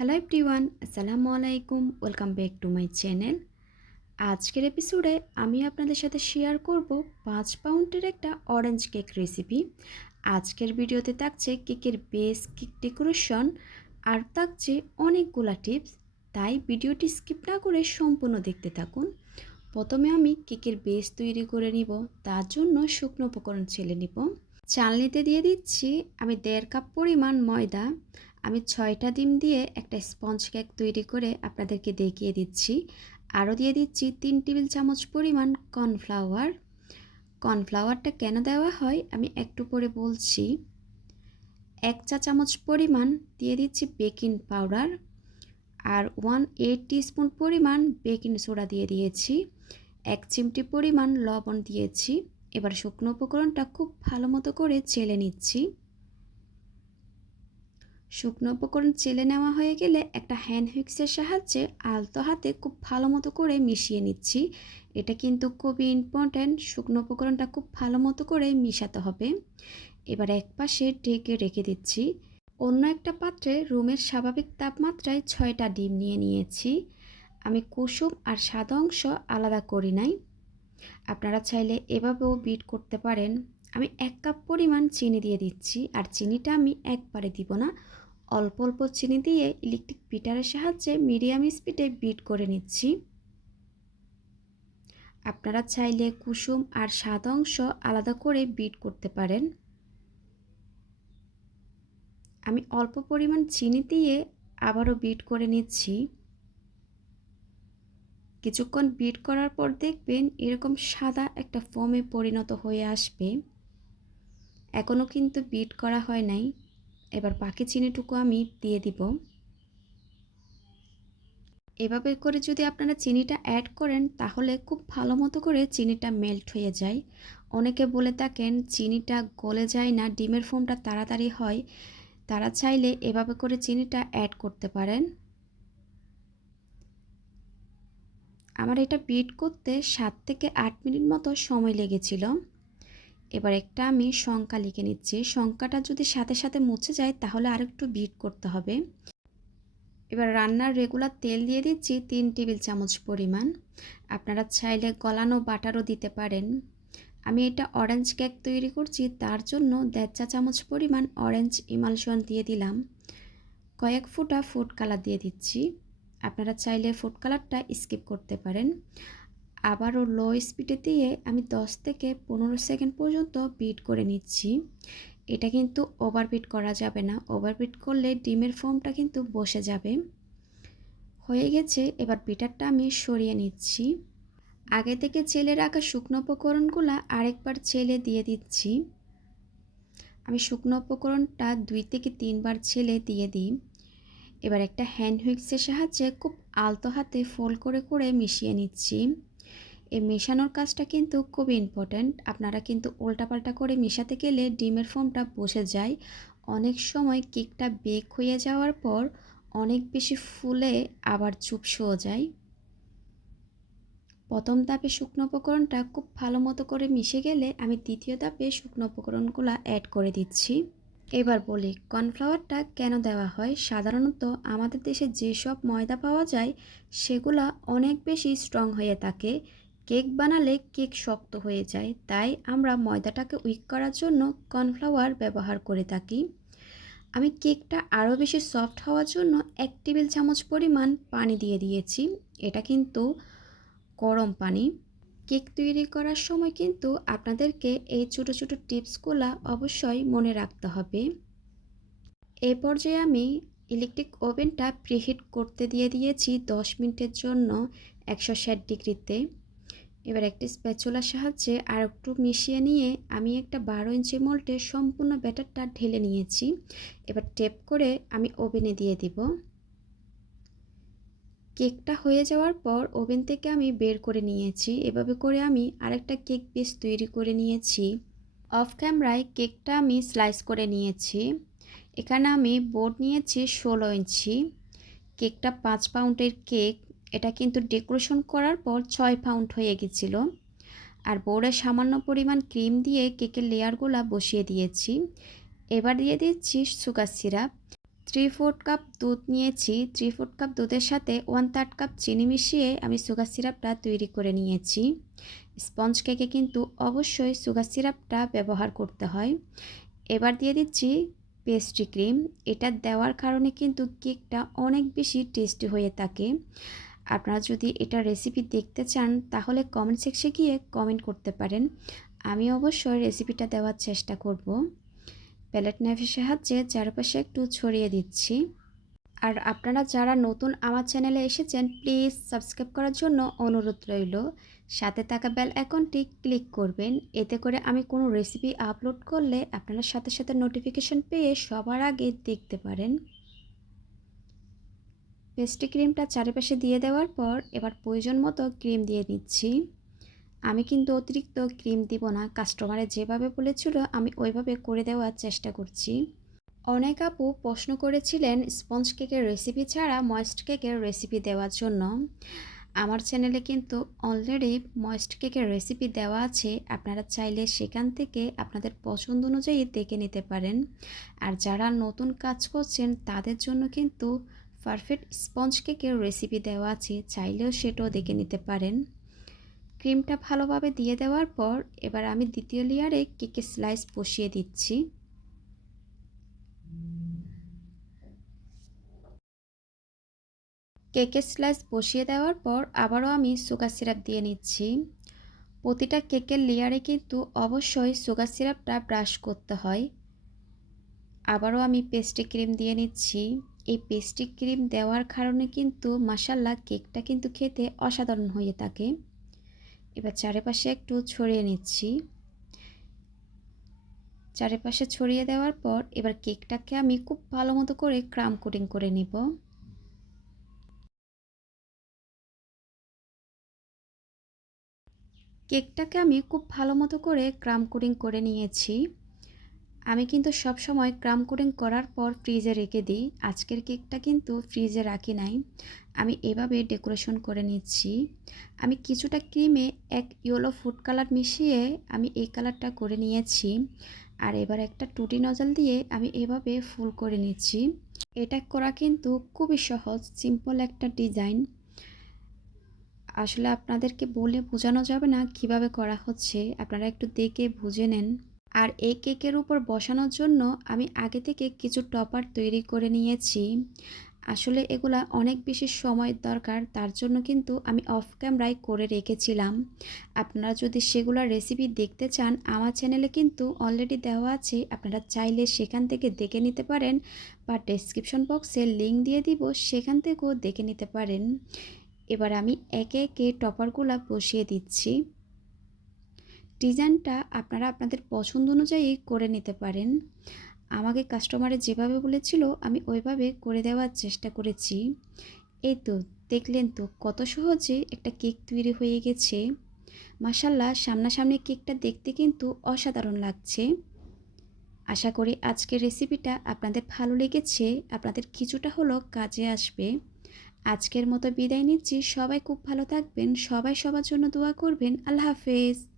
Hello everyone আসসালামু আলাইকুম welcome back to my channel আজকের এপিসোডে আমি আপনাদের সাথে শেয়ার করব পাঁচ পাউন্ডের একটা অরেঞ্জ কেক রেসিপি আজকের ভিডিওতে থাকছে কেকের বেস কেক ডেকোরেশন আর থাকছে অনেকগুলা টিপস তাই ভিডিওটি স্কিপ না করে সম্পূর্ণ দেখতে থাকুন। প্রথমে আমি কেকের বেস তৈরি করে নিব, তার জন্য শুকনো উপকরণ ছেলে নিব। চালনিতে দিয়ে দিচ্ছি আমি দেড় কাপ পরিমাণ ময়দা আমি ছয়টা ডিম দিয়ে একটা স্পঞ্জ কেক তৈরি করে আপনাদেরকে দেখিয়ে দিচ্ছি। আরও দিয়ে দিচ্ছি তিন টেবিল চামচ পরিমাণ কর্নফ্লাওয়ার। কর্নফ্লাওয়ারটা কেন দেওয়া হয় আমি একটু পরে বলছি। এক চা চামচ পরিমাণ দিয়ে দিচ্ছি বেকিং পাউডার আর ওয়ান এইট স্পুন পরিমাণ বেকিং সোডা দিয়ে দিয়েছি। এক চিমটি পরিমাণ লবণ দিয়েছি। এবার শুকনো উপকরণটা খুব ভালো মতো করে চেলে নিচ্ছি। শুকনো উপকরণ চেলে নেওয়া হয়ে গেলে একটা হ্যান্ড হুইক্সের সাহায্যে আলতো হাতে খুব ভালো মতো করে মিশিয়ে নিচ্ছি। এটা কিন্তু খুবই ইম্পর্ট্যান্ট শুকনো উপকরণটা খুব ভালো মতো করে মিশাতে হবে। এবার এক পাশে ঢেকে রেখে দিচ্ছি। অন্য একটা পাত্রে রুমের স্বাভাবিক তাপমাত্রায় ছয়টা ডিম নিয়ে নিয়েছি। আমি কুসুম আর সাদা অংশ আলাদা করি নাই। আপনারা চাইলে এভাবেও বিট করতে পারেন। আমি এক কাপ পরিমাণ চিনি দিয়ে দিচ্ছি, আর চিনিটা আমি একবারে দিব না। অল্প অল্প চিনি দিয়ে ইলেকট্রিক বিটারের সাহায্যে মিডিয়াম স্পিডে বিট করে নিচ্ছি। আপনারা চাইলে কুসুম আর সাদা অংশ আলাদা করে বিট করতে পারেন। আমি অল্প পরিমাণ চিনি দিয়ে আবারও বিট করে নিচ্ছি। কিছুক্ষণ বিট করার পর দেখবেন এরকম সাদা একটা ফোমে পরিণত হয়ে আসবে। এখনও কিন্তু বিট করা হয় নাই। এবার বাকি চিনিটুকু আমি দিয়ে দিব। এভাবে করে যদি আপনারা চিনিটা অ্যাড করেন, তাহলে খুব ভালো মতো করে চিনিটা মেল্ট হয়ে যায়। অনেকে বলে থাকেন, চিনিটা গলে যায় না, ডিমের ফোমটা তাড়াতাড়ি হয়। তারা চাইলে এভাবে করে চিনিটা অ্যাড করতে পারেন। আমার এটা বিট করতে সাত থেকে আট মিনিট মতো সময় লেগেছিল। এবার একটা আমি সংখ্যা লিখে নিচ্ছি। সংখ্যাটা যদি সাথে সাথে মুছে যায়, তাহলে আরেকটু বিট করতে হবে। এবার রান্নার রেগুলার তেল দিয়ে দিচ্ছি তিন টেবিল চামচ পরিমাণ। আপনারা চাইলে গলানো বাটারও দিতে পারেন। আমি এটা অরেঞ্জ কেক তৈরি করছি, তার জন্য দেড় চা চামচ পরিমাণ অরেঞ্জ ইমালশন দিয়ে দিলাম। কয়েক ফুটা ফুড কালার দিয়ে দিচ্ছি। আপনারা চাইলে ফুড কালারটা স্কিপ করতে পারেন। আবারও লো স্পিডে দিয়ে আমি 10 থেকে পনেরো সেকেন্ড পর্যন্ত বিট করে নিচ্ছি। এটা কিন্তু ওভারবিট করা যাবে না। ওভারবিট করলে ডিমের ফোমটা কিন্তু বসে যাবে। হয়ে গেছে, এবার বিটারটা আমি সরিয়ে নিচ্ছি। আগে থেকে ছেলে রাখা শুকনো উপকরণগুলো আরেকবার ছেলে দিয়ে দিচ্ছি। আমি শুকনো উপকরণটা দুই থেকে তিনবার ছেলে দিয়ে দিই। এবার একটা হ্যান্ড হুইক্সের সাহায্যে খুব আলতো হাতে ফোল্ড করে করে মিশিয়ে নিচ্ছি। এই মেশানোর কাজটা কিন্তু খুব ইম্পর্ট্যান্ট আপনারা কিন্তু উল্টাপাল্টা করে মেশাতে গেলে ডিমের ফোমটা বসে যায়। অনেক সময় কেকটা বেক হয়ে যাওয়ার পর অনেক বেশি ফুলে আবার চুপসেও যায়। প্রথম ধাপে শুকনো উপকরণটা খুব ভালো মতো করে মিশে গেলে আমি দ্বিতীয় ধাপে শুকনো উপকরণগুলো অ্যাড করে দিচ্ছি। এবার বলি, কর্নফ্লাওয়ারটা কেন দেওয়া হয়? সাধারণত আমাদের দেশে যেসব ময়দা পাওয়া যায়, সেগুলো অনেক বেশি স্ট্রং হয়ে থাকে। কেক বানালে কেক শক্ত হয়ে যায়, তাই আমরা ময়দাটাকে উইক করার জন্য কর্নফ্লাওয়ার ব্যবহার করে থাকি। আমি কেকটা আরও বেশি সফট হওয়ার জন্য এক টেবিল চামচ পরিমাণ পানি দিয়ে দিয়েছি, এটা কিন্তু গরম পানি। কেক তৈরি করার সময় কিন্তু আপনাদেরকে এই ছোটো ছোটো টিপসগুলো অবশ্যই মনে রাখতে হবে। এ পর্যায়ে আমি ইলেকট্রিক ওভেনটা প্রিহিট করতে দিয়ে দিয়েছি দশ মিনিটের জন্য একশো ষাট ডিগ্রিতে। এবার একটি স্প্যাচুলার সাহায্যে আর একটু মিশিয়ে নিয়ে আমি একটা বারো ইঞ্চি মোল্টে সম্পূর্ণ ব্যাটারটা ঢেলে নিয়েছি। এবার টেপ করে আমি ওভেনে দিয়ে দিব। কেকটা হয়ে যাওয়ার পর ওভেন থেকে আমি বের করে নিয়েছি। এভাবে করে আমি আরেকটা কেক বেস তৈরি করে নিয়েছি। অফ ক্যামেরায় কেকটা আমি স্লাইস করে নিয়েছি। এখানে আমি বোর্ড নিয়েছি ষোলো ইঞ্চি। কেকটা পাঁচ পাউন্ডের কেক এটা কিন্তু ডেকোরেশন করার পর ছয় পাউন্ড হয়ে গেছিল। আর বোর্ডে সামান্য পরিমাণ ক্রিম দিয়ে কেকের লেয়ারগুলা বসিয়ে দিয়েছি। এবার দিয়ে দিচ্ছি sugar syrup. Three fourth cup দুধ নিয়েছি। থ্রি ফোর্থ কাপ দুধের সাথে ওয়ান থার্ড কাপ চিনি মিশিয়ে আমি সুগার সিরাপটা তৈরি করে নিয়েছি। স্পঞ্জ কেকে কিন্তু অবশ্যই সুগার সিরাপটা ব্যবহার করতে হয়। এবার দিয়ে দিচ্ছি পেস্ট্রি ক্রিম। এটা দেওয়ার কারণে কিন্তু কেকটা অনেক বেশি টেস্টি হয়ে থাকে। আপনারা যদি এটা রেসিপি দেখতে চান, তাহলে কমেন্ট সেকশে গিয়ে কমেন্ট করতে পারেন। আমি অবশ্যই রেসিপিটা দেওয়ার চেষ্টা করব। প্যালেট নাইফের সাহায্যে চারপাশে একটু ছড়িয়ে দিচ্ছি। আর আপনারা যারা নতুন আমার চ্যানেলে এসেছেন প্লিজ সাবস্ক্রাইব করার জন্য অনুরোধ রইল। সাথে থাকা বেল অ্যাকাউন্টটি ক্লিক করবেন। এতে করে আমি কোনো রেসিপি আপলোড করলে আপনারা সাথে সাথে নোটিফিকেশন পেয়ে সবার আগে দেখতে পারেন। পেস্ট্রি ক্রিমটা চারিপাশে দিয়ে দেওয়ার পর এবার প্রয়োজন মতো ক্রিম দিয়ে নিচ্ছি। আমি কিন্তু অতিরিক্ত ক্রিম দিব না, কাস্টমারে যেভাবে বলেছিল আমি ওইভাবে করে দেওয়ার চেষ্টা করছি। অনেক আপু প্রশ্ন করেছিলেন স্পঞ্জ কেকের রেসিপি ছাড়া ময়েস্ট কেকের রেসিপি দেওয়ার জন্য। আমার চ্যানেলে কিন্তু অলরেডি ময়েস্ট কেকের রেসিপি দেওয়া আছে, আপনারা চাইলে সেখান থেকে আপনাদের পছন্দ অনুযায়ী দেখে নিতে পারেন। আর যারা নতুন কাজ করছেন তাদের জন্য কিন্তু পারফেক্ট স্পঞ্জ কেকের রেসিপি দেওয়া আছে, চাইলেও সেটাও দেখে নিতে পারেন। ক্রিমটা ভালোভাবে দিয়ে দেওয়ার পর এবার আমি দ্বিতীয় লেয়ারে কেকের স্লাইস বসিয়ে দিচ্ছি। কেকের স্লাইস বসিয়ে দেওয়ার পর আবারও আমি সুগার সিরাপ দিয়ে নিচ্ছি। প্রতিটা কেকের লেয়ারে কিন্তু অবশ্যই সুগার সিরাপটা ব্রাশ করতে হয়। আবারও আমি পেস্ট্রি ক্রিম দিয়ে নিচ্ছি। এই পেস্ট্রি ক্রিম দেওয়ার কারণে কিন্তু মাসাল্লা কেকটা কিন্তু খেতে অসাধারণ হয়ে থাকে। এবার চারিপাশে একটু ছড়িয়ে নিচ্ছি। চারিপাশে ছড়িয়ে দেওয়ার পর এবার কেকটাকে আমি খুব ভালো মতো করে ক্রাম কোটিং করে নিব। কেকটাকে আমি খুব ভালো মতো করে ক্রাম কোটিং করে নিয়েছি। আমি কিন্তু সব সময় ক্রাম কোটিং করার পর ফ্রিজে রেখে দিই। আজকের কেকটা কিন্তু ফ্রিজে রাখি নাই। আমি এভাবে ডেকোরেশন করে নিচ্ছি। আমি কিছুটা ক্রিমে এক ইয়েলো ফুড কালার মিশিয়ে আমি এই কালারটা করে নিয়েছি। আর এবার একটা টুটি নজল দিয়ে আমি এভাবে ফুল করে নিচ্ছি। এটা করা কিন্তু খুবই সহজ সিম্পল একটা ডিজাইন। আসলে আপনাদেরকে বলে বোঝানো যাবে না কীভাবে করা হচ্ছে। আপনারা একটু দেখে বুঝে নেন। আর এই কেকের উপর বসানোর জন্য আমি আগে থেকে কিছু টপার তৈরি করে নিয়েছি। আসলে এগুলা অনেক বেশি সময় দরকার, তার জন্য কিন্তু আমি অফ ক্যামেরায় করে রেখেছিলাম। আপনারা যদি সেগুলোর রেসিপি দেখতে চান, আমার চ্যানেলে কিন্তু অলরেডি দেওয়া আছে, আপনারা চাইলে সেখান থেকে দেখে নিতে পারেন বা ডেসক্রিপশন বক্সে লিঙ্ক দিয়ে দিব, সেখান থেকেও দেখে নিতে পারেন। এবার আমি একে একে টপারগুলো বসিয়ে দিচ্ছি। ডিজাইনটা আপনারা আপনাদের পছন্দ অনুযায়ী করে নিতে পারেন। আমাকে কাস্টমারে যেভাবে বলেছিল, আমি ওইভাবে করে দেওয়ার চেষ্টা করেছি। এই তো, দেখলেন তো কত সহজে একটা কেক তৈরি হয়ে গেছে। মাসাল্লাহ সামনাসামনি কেকটা দেখতে কিন্তু অসাধারণ লাগছে। আশা করি আজকের রেসিপিটা আপনাদের ভালো লেগেছে, আপনাদের কিছুটা হলো কাজে আসবে। আজকের মতো বিদায় নিচ্ছি, সবাই খুব ভালো থাকবেন, সবাই সবার জন্য দোয়া করবেন, আল্লাহ হাফেজ।